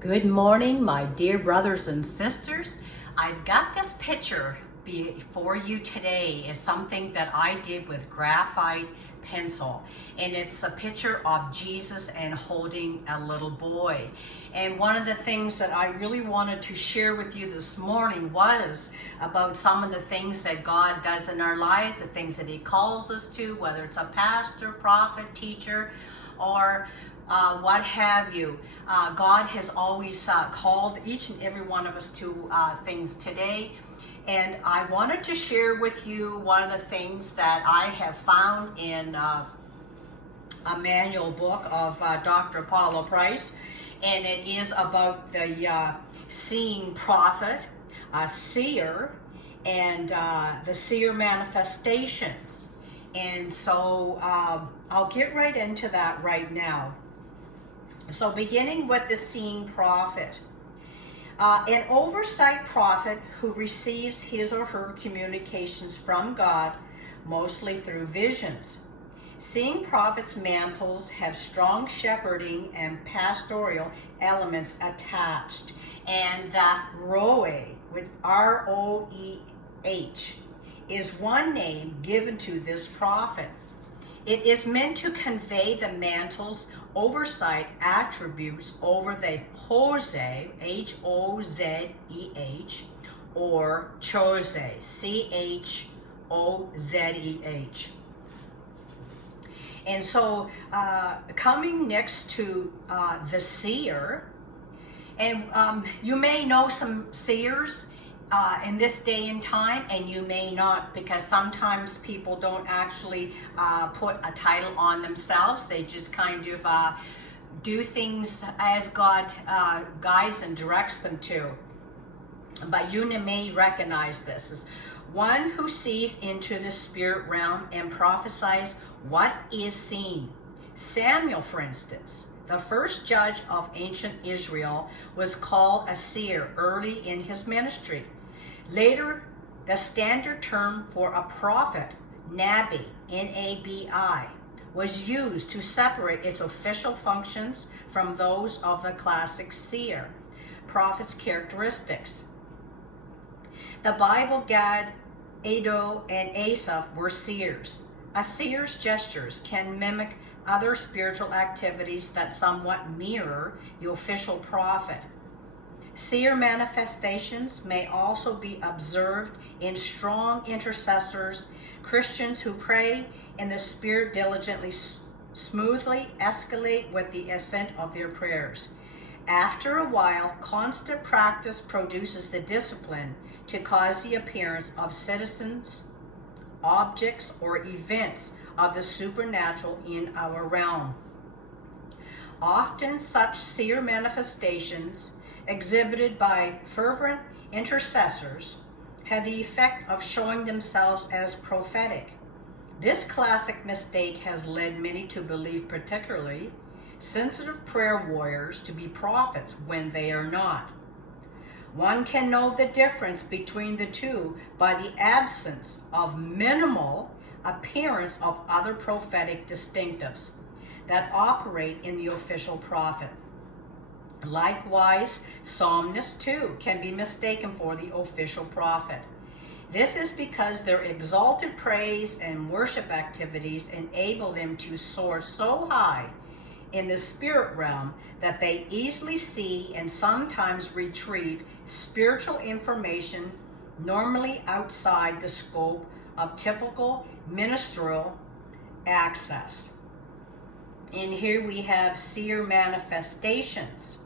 Good morning, my dear brothers and sisters. I've got this picture for you today. Is something that I did with graphite pencil, and it's a picture of Jesus and holding a little boy. And one of the things that I really wanted to share with you this morning was about some of the things that God does in our lives, the things that He calls us to, whether it's a pastor, prophet, teacher, or what have you. God has always called each and every one of us to things today. And I wanted to share with you one of the things that I have found in a manual book of Dr. Paula Price. And it is about the seeing prophet, seer, and the seer manifestations. And so I'll get right into that right now. So beginning with the seeing prophet. An oversight prophet who receives his or her communications from God, mostly through visions. Seeing prophets' mantles have strong shepherding and pastoral elements attached. And that Roeh, with R-O-E-H, is one name given to this prophet. It is meant to convey the mantle's oversight attributes over the Hoseh, H-O-Z-E-H, or Choseh, C-H-O-Z-E-H. And so coming next to the seer, and you may know some seers in this day and time, and you may not, because sometimes people don't actually put a title on themselves. They just kind of do things as God guides and directs them to. But you may recognize this as one who sees into the spirit realm and prophesies what is seen. Samuel, for instance, the first judge of ancient Israel, was called a seer early in his ministry. Later, the standard term for a prophet, Nabi, N-A-B-I, was used to separate its official functions from those of the classic seer prophet's characteristics. The Bible, Gad, Edo, and Asaph were seers. A seer's gestures can mimic other spiritual activities that somewhat mirror the official prophet. Seer manifestations may also be observed in strong intercessors, Christians who pray in the Spirit diligently, smoothly escalate with the ascent of their prayers. After a while, constant practice produces the discipline to cause the appearance of citizens, objects, or events of the supernatural in our realm. Often such seer manifestations, exhibited by fervent intercessors, have the effect of showing themselves as prophetic. This classic mistake has led many to believe particularly sensitive prayer warriors to be prophets when they are not. One can know the difference between the two by the absence of minimal appearance of other prophetic distinctives that operate in the official prophet. Likewise, psalmists too can be mistaken for the official prophet. This is because their exalted praise and worship activities enable them to soar so high in the spirit realm that they easily see and sometimes retrieve spiritual information normally outside the scope of typical ministerial access. And here we have seer manifestations.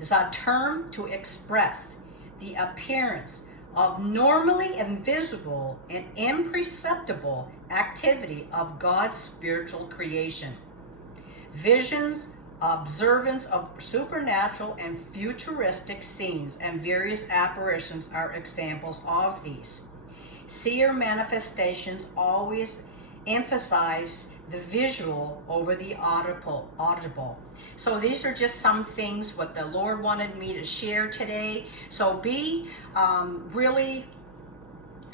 Is a term to express the appearance of normally invisible and imperceptible activity of God's spiritual creation. Visions, observance of supernatural and futuristic scenes, and various apparitions are examples of these. Seer manifestations always emphasize the visual over the audible. So these are just some things what the Lord wanted me to share today. So be really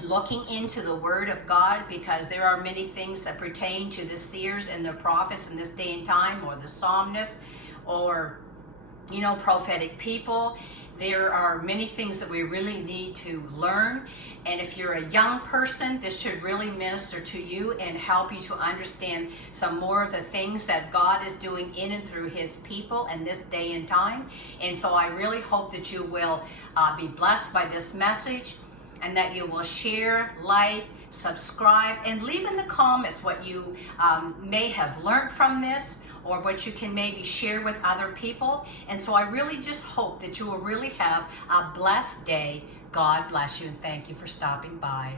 looking into the Word of God, because there are many things that pertain to the seers and the prophets in this day and time, or the psalmists, or You know, prophetic people, there are many things that we really need to learn. And if you're a young person, this should really minister to you and help you to understand some more of the things that God is doing in and through his people in this day and time. And so I really hope that you will be blessed by this message, and that you will share, like, subscribe, and leave in the comments what you may have learned from this, or what you can maybe share with other people. And so I really just hope that you will really have a blessed day. God bless you, and thank you for stopping by.